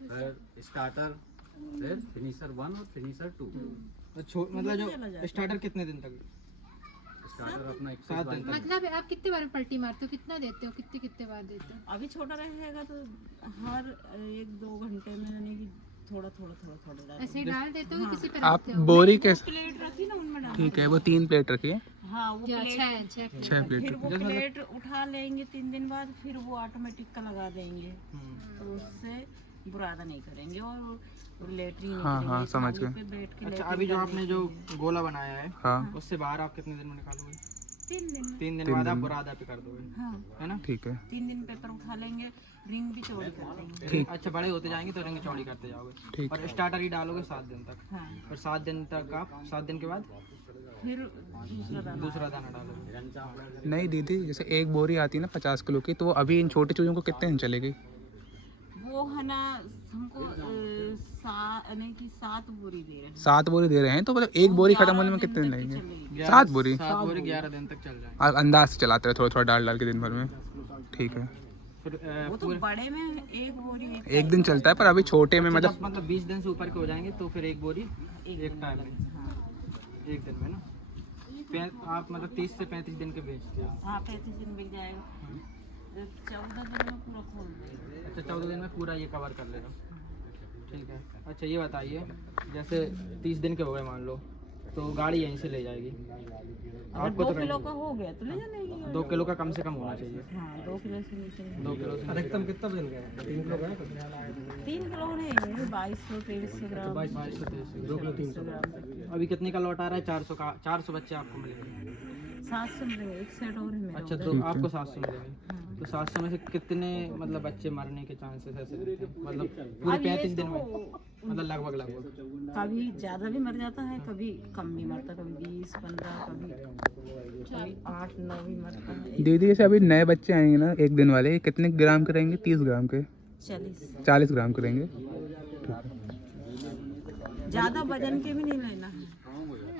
फिर स्टार्टर, फिर फिनिशर 1 और फिनिशर 2। मतलब जो स्टार्टर कितने दिन तक? स्टार्टर अपना 7 दिन तक। मतलब आप कितने बार पलटी मारते हो, कितना देते हो, कितने कितने बार देते हो? अभी छोटा रहेगा तो हर 1-2 घंटे में यानी कि थोड़ा डाल। ऐसे ही डाल देते हो कि किसी पे आप रखते हो? बोरी कैसे? प्लेट रखी ना उनमें डाल। ठीक है, वो 3 प्लेट रखी है। हाँ वो या प्लेट, 6 प्लेट फिर वो प्लेट उठा लेंगे 3 दिन बाद, फिर वो ऑटोमेटिक का लगा देंगे तो उससे बुरादा नहीं करेंगे और लेटरिन नहीं हाँ, करेंगे। समझ गए। पे बैठ के अच्छा, अभी जो आपने जो गोला बनाया है हाँ उससे बाहर आप कितने दिन में निकालोगे? 3 दिन में। 3 दिन बाद आप बुरादा पे कर दोगे, हाँ है ना? ठीक है, 3 दिन पेपर उठा लेंगे, रिंग भी चौड़ी कर देंगे। ठीक। अच्छा, बड़े होते जाएंगे तो रिंग चौड़ी करते जाओगे। ठीक। और स्टार्टर ही डालोगे 7 दिन तक। हाँ और 7 दिन तक आप 7 दिन के बाद फिर दूसरा दाना डालोगे। नहीं दीदी, जैसे एक बोरी आती है ना 50 किलो की, तो वो अभी इन छोटे चूजों को कितने दिन चलेगी? वो है ना हमको यानी कि 7 बोरी दे रहे हैं। 7 बोरी दे रहे हैं, तो मतलब एक बोरी खत्म होने में कितने दिन लगेंगे? 7 बोरी 7 बोरी 11 दिन तक चल जाएंगे। आप अंदाज से चलाते रहे, थोड़ा थोड़ा डाल डाल के दिन भर में। ठीक है, फिर वो तो बड़े में 1 बोरी एक दिन चलता है, पर अभी छोटे में मतलब 20 दिन से ऊपर के हो जाएंगे तो फिर एक बोरी एक टाइम में, हाँ एक दिन में ना। आप मतलब 30 से 35 दिन के बेचते हो। हाँ 35 दिन बिक जाएगा, 14 दिन में पूरा खोल देगा। अच्छा, 14 दिन में पूरा ये कवर कर ले रहा हूँ। ठीक है। अच्छा, ये बताइए, जैसे 30 दिन के हो गए मान लो, तो गाड़ी यहीं से ले जाएगी आपको? 2 किलो का हो गया तो ले जाने 2 किलो का कम से कम होना चाहिए। हाँ 2 किलो से नीचे 2 किलो से अधिकतम कितना वजन गया? 3 किलो गया? 3 किलो नहीं, 2200-2300 ग्राम। 2 किलो 300 ग्राम। अभी कितने का लौट आ रहा है? 400 का। 400 बच्चे आपको मिलेंगे। 700 मिलेंगे, एक सेट और है मेरा। अच्छा, तो आपको 700 मिलेंगे। तो 700 में से कितने मतलब बच्चे मरने के चांसेस ऐसे रहते हैं? मतलब पूरे अब ये 35 दिन तो में, मतलब लगभग कभी ज्यादा भी मर जाता है, कभी कम भी मरता, कभी 20-15, कभी 8-9 भी मरता है। दीदी जैसे अभी नए बच्चे आएंगे ना एक दिन वाले, ये कितने ग्राम के रहेंगे? 30 ग्राम के? 40 ग्राम के रहेंगे। ज्यादा वजन के भी नहीं लेना है।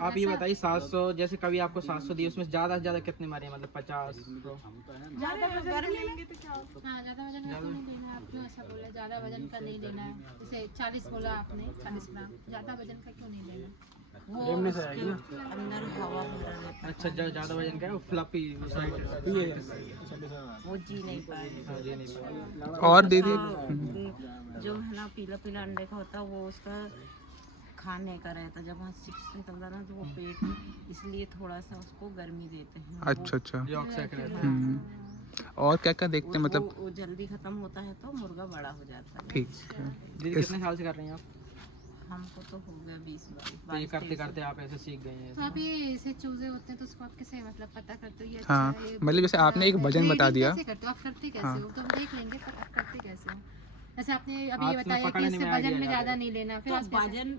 आप ये बताइए, 700 जैसे कभी आपको 700 दिए, उसमें ज़्यादा से ज़्यादा कितने मारे? मतलब 50 तो? ज्यादा वजन लेंगे तो क्या होगा? हाँ, ज़्यादा वजन का तो नहीं लेना है। आप क्यों ऐसा बोले? ज़्यादा वजन का नहीं लेना है। जैसे 40 बोला आपने, 40 ग्राम, ज़्यादा वजन का क्यों नहीं लेना? वो अंदर हवा भरा रहता है, अच्छा, ज़्यादा वजन का है वो फ्लफी साइड, वो जी नहीं पाएगा। हाँ, ये नहीं पता। और दीदी जो है ना पीला पीला अंडे का होता है, वो उसका खाने का रहता है। जब वहाँ 6 निकलता है ना तो वो पेट में, इसलिए थोड़ा सा उसको गर्मी देते हैं। अच्छा अच्छा। ये ऑक्साइड रहता है। और क्या क्या देखते हैं मतलब? वो जल्दी खत्म होता है तो मुर्गा बड़ा हो जाता है। ठीक है। दीदी कितने साल से कर रही हैं आप? हमको तो हो गया 20-22। तो ये करते करते आप ऐसे सीख गई हैं? तो आप ये ऐसे चूजे होते हैं तो उसको आप कैसे मतलब पता करते हो? ये हाँ, अच्छा है, ये मतलब जैसे आपने एक खराब है। वजन ये बता दिया। कैसे करते हो आप? करते कैसे हो? तो हम देख लेंगे, पर आप करते कैसे हो? जैसे आपने अभी ये आपने बताया कि पकड़ने इससे में वजन idea में आ ज़्यादा गया। नहीं लेना, फिर तो आप कैसे? वजन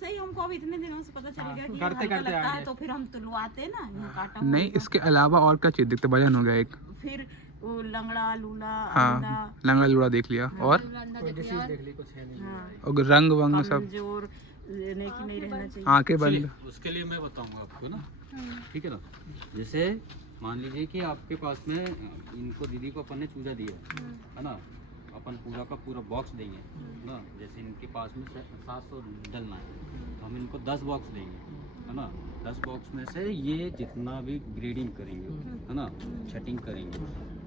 से ही हमको अब इतने दिनों से पता चल गया कि करते हल्का करते लगता आ है, गया। तो फिर हम तुलवाते हैं ना, यहाँ काटा हुआ नहीं, होगा। इसके अलावा और क्या चीज़ देखते? वजन हो गया एक। फिर वो लंगड़ा लूला हाँ, अंडा, लंगड़ा लूड़ा देख लिया। और अंडा देख लिया, और हाँ, और रंग वंग सब, कमजोर लेने की नहीं रहना चाहिए। आंखें बंद। उसके लिए मैं बताऊंगा आपको ना, ठीक है ना। जैसे मान लीजिए कि आपके पास में इनको दीदी को अपन ने चूजा दिया है ना, अपन पूरा का पूरा बॉक्स देंगे ना। जैसे इनके पास में 700 डलना है तो हम इनको 10 बॉक्स देंगे है ना। 10 बॉक्स में से ये जितना भी ग्रेडिंग करेंगे है ना, छटिंग करेंगे,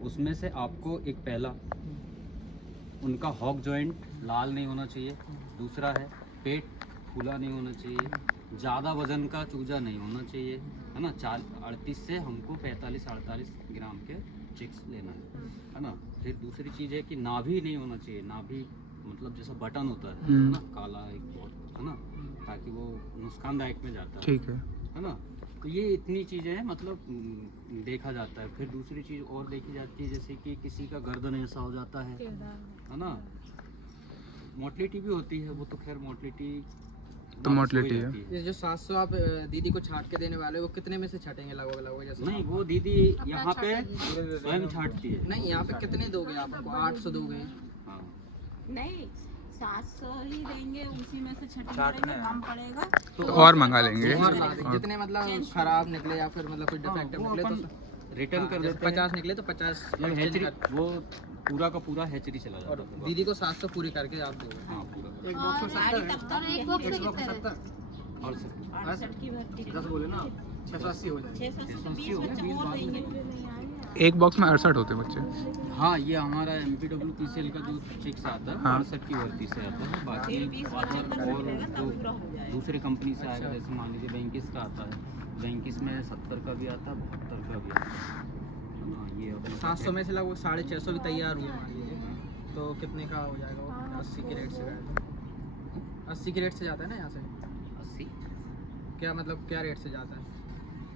उसमें से आपको एक पहला उनका हॉक जॉइंट लाल नहीं होना चाहिए। दूसरा है पेट फूला नहीं होना चाहिए। ज़्यादा वजन का चूजा नहीं होना चाहिए है ना। 38 से हमको 45-48 ग्राम के चिक्स लेना है ना। फिर दूसरी चीज़ है कि नाभि नहीं होना चाहिए। नाभि मतलब जैसा बटन होता है ना, काला एक बहुत है ना, ताकि वो नुकसानदायक में जाता ठीक है ना। तो ये इतनी चीज़ें हैं मतलब देखा जाता है। फिर दूसरी चीज़ और देखी जाती है, जैसे कि किसी का गर्दन ऐसा हो जाता है ना, मोटिलिटी भी होती है। वो तो खैर मोटिलिटी तो मोटिलिटी है। ये जो 700 आप दीदी को छाट के देने वाले हो, वो कितने में से छाटेंगे लगभग? जैसे नहीं, वो दीदी यहाँ पे स्वयं छाटती है। नहीं, यहाँ पे कितने दोगे आप हमको? 800 दोगे? हाँ, नहीं 700 ही देंगे, उसी में से छठी करेंगे, कम पड़ेगा तो और मंगा लेंगे। जितने मतलब खराब निकले या फिर मतलब कुछ डिफेक्टिव निकले तो रिटर्न कर देते हैं। 50 निकले तो 50 वो हैचरी, वो पूरा का पूरा हैचरी चला जाता और है। दीदी को 700 पूरी करके आप दोगे। हाँ पूरा एक बॉक्स में 70 और एक बॉक्स में कितने रहते हैं? और सब 68 की भर्ती 10 बोले ना 680 हो जाए। 620 बच्चों को और देंगे। एक बॉक्स में 68 होते हैं बच्चे। हाँ, ये हमारा MPWPCL का जो चिक्स आता है हाँ। 68 की भर्ती से आता है। बाकी 20 और बच्चों का जो मिलेगा तब पूरा हो जाएगा। दूसरे कंपनी से आएगा, जैसे मान लीजिए बैंकिस का आता है, बैंकिस में 70 का भी आता है, 72 का भी आता है ना। ये अपना 700 में से लगभग 650 भी तैयार हुआ मान लीजिए, तो कितने का हो जाएगा वो? 80 के रेट से गए तो 80 के रेट से जाता है ना यहाँ से? 80 क्या मतलब क्या रेट से जाता है?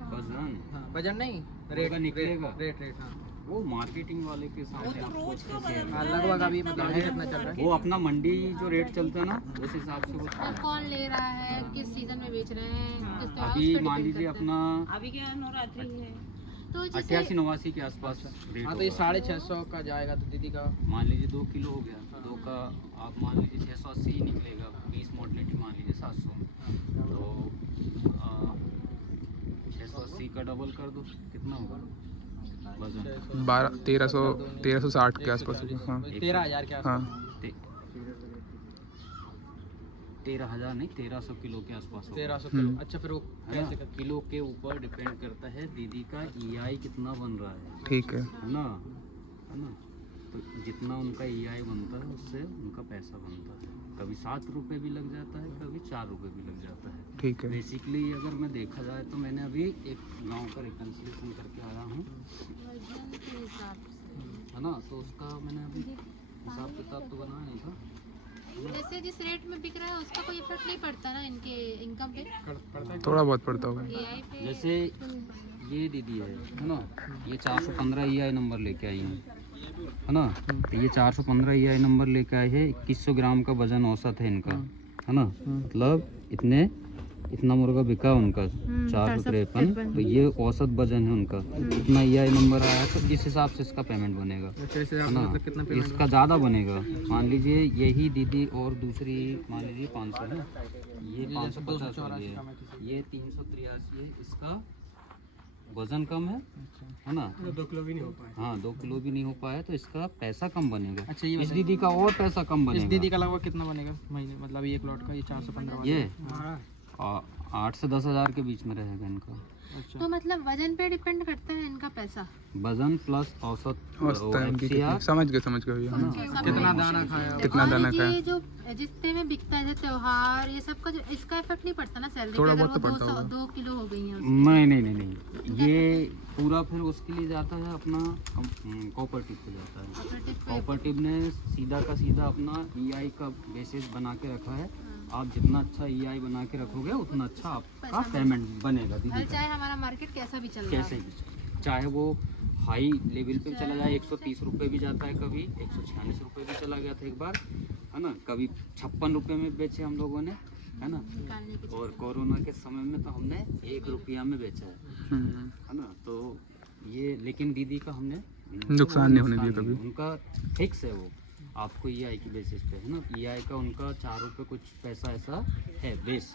वजन हाँ वजन नहीं, होगा, रेट निकलेगा। रेट हाँ। वो मार्केटिंग वाले के वो सामने तो आपको रोज का कैसे- वजन हाँ, लगभग अभी मतलब अभी कितना चल रहा है? वो अपना मंडी जो रेट चलता है ना, उस हिसाब से वो और कौन ले रहा है, किस सीजन में बेच रहे हैं, किस त्योहार अभी उस पे मान depend लीजिए करता है। अपना अभी क्या नवरात्रि है। तो जैसे 88-89 के आसपास रेट हाँ तो ये होगा। 650 का जाएगा तो दीदी का मान लीजिए 2 किलो हो गया, 2 का आप मान लीजिए 680 ही निकलेगा, 20 मॉडलिटी मान लीजिए 700, तो 680 का डबल कर दो, कितना होगा वजन? 1360 के आसपास होगा। हाँ 13,000 के आसपास। हाँ 13,000 नहीं, 1300 किलो के आसपास होगा। 1300 किलो। अच्छा फिर वो है कैसे ना? किलो के ऊपर डिपेंड करता है दीदी का EI कितना बन रहा है ठीक है। ना, है ना। तो जितना उनका EI बनता है उससे उनका पैसा बनता है। कभी 7 रुपये भी लग जाता है, कभी 4 रुपये भी लग जाता है। ठीक है। बेसिकली अगर मैं देखा जाए तो मैंने अभी एक गांव का रिकन्सिलेशन करके आया हूँ, वजन के हिसाब से है ना, तो उसका मैंने अभी हिसाब किताब तो बनाया नहीं था। जैसे जिस रेट में बिक रहा है उसका कोई इफेक्ट नहीं पड़ता ना इनके इनकम पे, पड़ता है? थोड़ा बहुत पड़ता होगा। AI पे। जैसे ये दीदी है ना, ये 415 EI नंबर लेके आई है ना, तो ये 415 EI नंबर लेके आए हैं। 2100 ग्राम का वजन औसत है इनका, है ना, मतलब इतना मुर्गा बिका उनका 453, तो ये औसत वजन है उनका। इतना EI नंबर आया तो इस हिसाब से इसका पेमेंट बनेगा, अच्छा इससे है आप ना। मतलब कितना पेमेंट? इसका ज़्यादा बनेगा, मान लीजिए यही दीदी और दूसरी मान लीजिए 500 है, ये 550 वाली है, ये 383 है, इसका वजन कम है ना, 2 किलो भी नहीं हो पाए। हाँ 2 किलो भी नहीं हो पाया तो इसका पैसा कम बनेगा। अच्छा ये इस दीदी का और पैसा कम इस बनेगा। दीदी का लगभग कितना बनेगा महीने, मतलब एक लॉट का ये 415 वाला? ये 8 से 10 हज़ार के बीच में रहेगा इनका। अच्छा तो मतलब वजन पे डिपेंड करता है इनका पैसा। वजन प्लस औसत टाइम की FCR, समझ गए भैया। हाँ। कितना दाना खाया? कितना और दाना ये खाया? जो जितने में बिकता है, जैसे त्योहार ये सब का जो इसका इफेक्ट नहीं पड़ता ना सैलरी पे, थोड़ा अगर बहुत वो तो पड़ता 2 किलो हो गई है नहीं, ये पूरा फिर उसके लिए जाता है अपना कोऑपरेटिव पे जाता है। कोऑपरेटिव ने सीधा का सीधा अपना EI का बेसिस बना के रखा है। आप जितना अच्छा EI बना के रखोगे उतना अच्छा आपका पेमेंट बनेगा दीदी का। चाहे हमारा मार्केट कैसा भी चल रहा कैसे भी चाहे वो हाई लेवल पे चला जाए, 130 रुपये भी जाता है, कभी 146 रुपये भी चला गया था एक बार, है ना, कभी 56 रुपये में बेचे हम लोगों ने, है ना, निकालने की। और कोरोना के समय में तो हमने 1 रुपया में बेचा है ना। तो ये लेकिन दीदी का हमने नुकसान नहीं होने दिया नुकसान नहीं, कभी। उनका फिक्स है वो आपको EI की बेसिस पे, है ना। EI का उनका 4 रुपये कुछ पैसा ऐसा है बेस।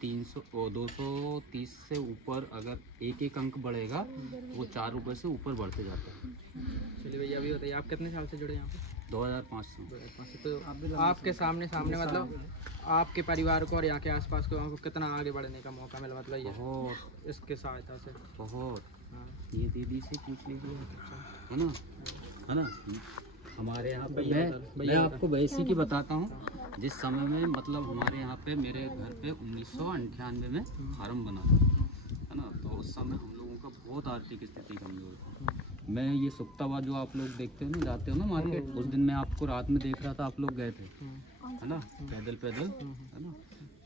300 और 230 से ऊपर अगर एक अंक बढ़ेगा वो 4 रुपये से ऊपर बढ़ते जाता है। चलिए भैया अभी बताइए आप कितने साल से जुड़े यहाँ पे? 2005 से। तो आपके सामने मतलब आपके परिवार को और यहाँ के आसपास को कितना आगे बढ़ने का मौका मिला, मतलब ये बहुत इसके सहायता से? बहुत, हाँ। ये दीदी से पूछ लीजिए, है ना। हमारे यहाँ पे मैं आपको वैसी की बताता हूँ, जिस समय में मतलब हमारे यहाँ पे मेरे घर पे 1998 में फार्म बना था, है ना, तो उस समय हम लोगों का बहुत आर्थिक स्थिति कमजोर था। मैं ये सुक्ताबाद जो आप लोग देखते हो ना, जाते हो ना मार्केट, उस दिन मैं आपको रात में देख रहा था, आप लोग गए थे, है ना, पैदल, है ना,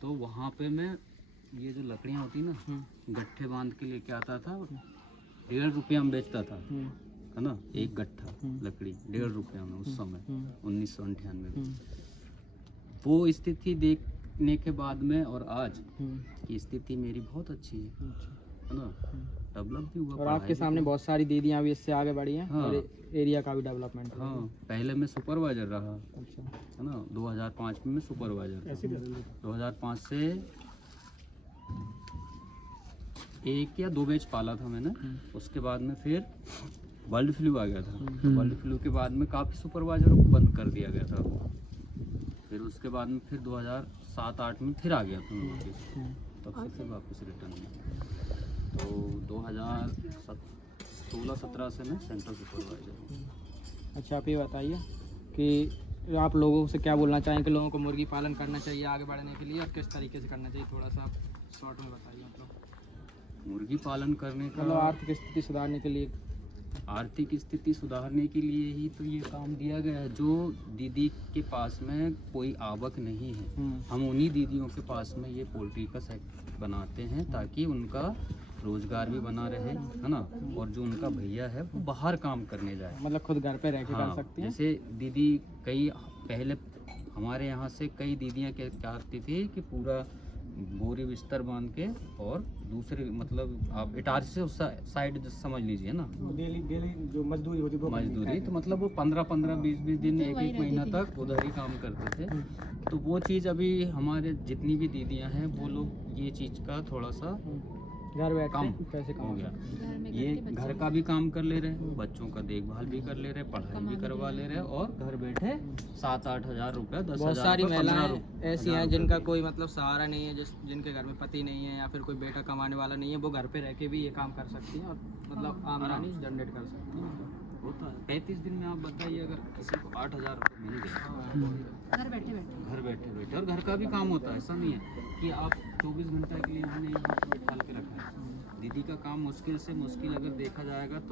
तो वहाँ पे मैं ये जो लकड़ियाँ होती ना, गट्ठे बांध के लेके आता था, 1.5 रुपया में बेचता था, है ना, एक गट्ठा लकड़ी 1.5 रुपया में उस समय 1998 में। वो स्थिति देखने के बाद में और आज की स्थिति मेरी बहुत अच्छी है ना, डेवलप भी हुआ। और आपके सामने बहुत सारी दीदियाँ भी इससे आगे बढ़ी हैं। हाँ। और एरिया का भी डेवलपमेंट। हाँ, पहले मैं सुपरवाइजर रहा, अच्छा है ना, 2005 में मैं सुपरवाइजर था। 2005 से 1 या 2 बैच पाला था मैंने, उसके बाद में फिर बर्ड फ्लू आ गया था। बर्ड फ्लू के बाद में काफ़ी सुपरवाइजरों को बंद कर दिया गया था। फिर उसके बाद में फिर 2007-8 में फिर आ गया था मैं वापस, तब से फिर वापस रिटर्न हुआ। तो 2016-17 से मैं सेंट्रल सुपरवाइजर हूँ। अच्छा आप ये बताइए कि आप लोगों से क्या बोलना चाहें कि लोगों को मुर्गी पालन करना चाहिए आगे बढ़ने के लिए, और किस तरीके से करना चाहिए, थोड़ा सा आप शॉर्ट में बताइए। मतलब मुर्गी पालन करने का आर्थिक स्थिति सुधारने के लिए, आर्थिक स्थिति सुधारने के लिए ही तो ये काम दिया गया है। जो दीदी के पास में कोई आवक नहीं है, हम उन्हीं दीदियों के पास में ये पोल्ट्री का सेक्टर बनाते हैं ताकि उनका रोजगार भी बना रहे, है ना। और जो उनका भैया है वो बाहर काम करने जाए, मतलब खुद घर पे रह के हाँ, कर सकती हैं। जैसे दीदी कई पहले हमारे यहाँ से कई दीदियाँ क्या करती थी कि पूरा बोरी बिस्तर बांध के और दूसरे मतलब आप इटारसी से उस साइड समझ लीजिए ना, डेली जो मजदूरी होती है मजदूरी, तो मतलब वो 15-15, 20-20 दिन, एक महीना तक उधर ही काम करते थे। तो वो चीज़ अभी हमारे जितनी भी दीदियाँ हैं वो लोग ये चीज़ का थोड़ा सा घर बैठ कम के पैसे हो गया। घर में ये करके घर का भी काम कर ले रहे, बच्चों का देखभाल भी कर ले रहे, पढ़ाई भी करवा ले रहे, और घर बैठे 7-8 हज़ार रुपये, 10 बहुत हज़ार सारी रुपये, 15 महिलाएं ऐसी हैं जिनका कोई मतलब सहारा नहीं है, जिनके घर में पति नहीं है या फिर कोई बेटा कमाने वाला नहीं है, वो घर पे रह के भी ये काम कर सकती हैं और मतलब आमदनी जनरेट कर सकती हैं। होता है 35 दिन में। आप बताइए अगर किसी को 8,000 रुपये मिल गए घर बैठे बैठे घर बैठे बैठे, और घर का भी काम होता है, ऐसा नहीं है कि आप 24 घंटा के लिए हमने यहाँ पे बैठा के रखा है। दीदी का काम मुश्किल से मुश्किल अगर देखा जाएगा तो